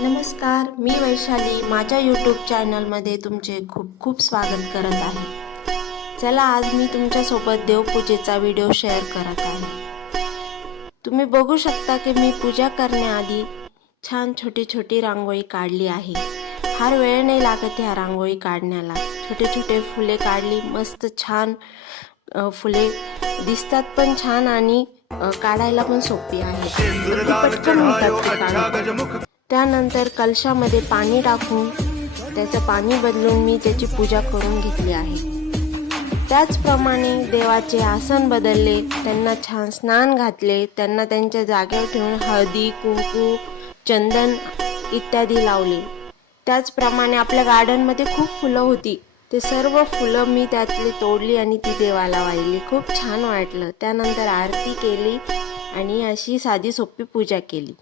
नमस्कार, मी वैशाली माझ्या यूट्यूब चॅनलमध्ये तुमचे खूप खूप स्वागत करत आहे। चला आज मी तुमच्यासोबत देवपूजेचा व्हिडिओ शेअर करत आहे। तुम्ही बघू शकता की मी पूजा करण्याआधी छान छोटी छोटी रांगोळी काढली आहे। फार वेळ नाही लागत ह्या रांगोळी काढण्याला। छोटे छोटे फुले काढली, मस्त छान फुले दिसतात पण छान आणि काढायला पण सोपी आहे। पटकन होतात। त्यानंतर कलशामध्ये पाणी टाकून त्याचं पाणी बदलून मी त्याची पूजा करून घेतली आहे। त्याचप्रमाणे देवाचे आसन बदलले, त्यांना छान स्नान घातले, त्यांना त्यांच्या जागेवर ठेवून हळदी कुंकू चंदन इत्यादी लावले। त्याचप्रमाणे आपल्या गार्डनमध्ये खूप फुलं होती, ते सर्व फुलं मी त्यातली तोडली आणि ती देवाला वाहिली। खूप छान वाटलं। त्यानंतर आरती केली आणि अशी साधी सोपी पूजा केली।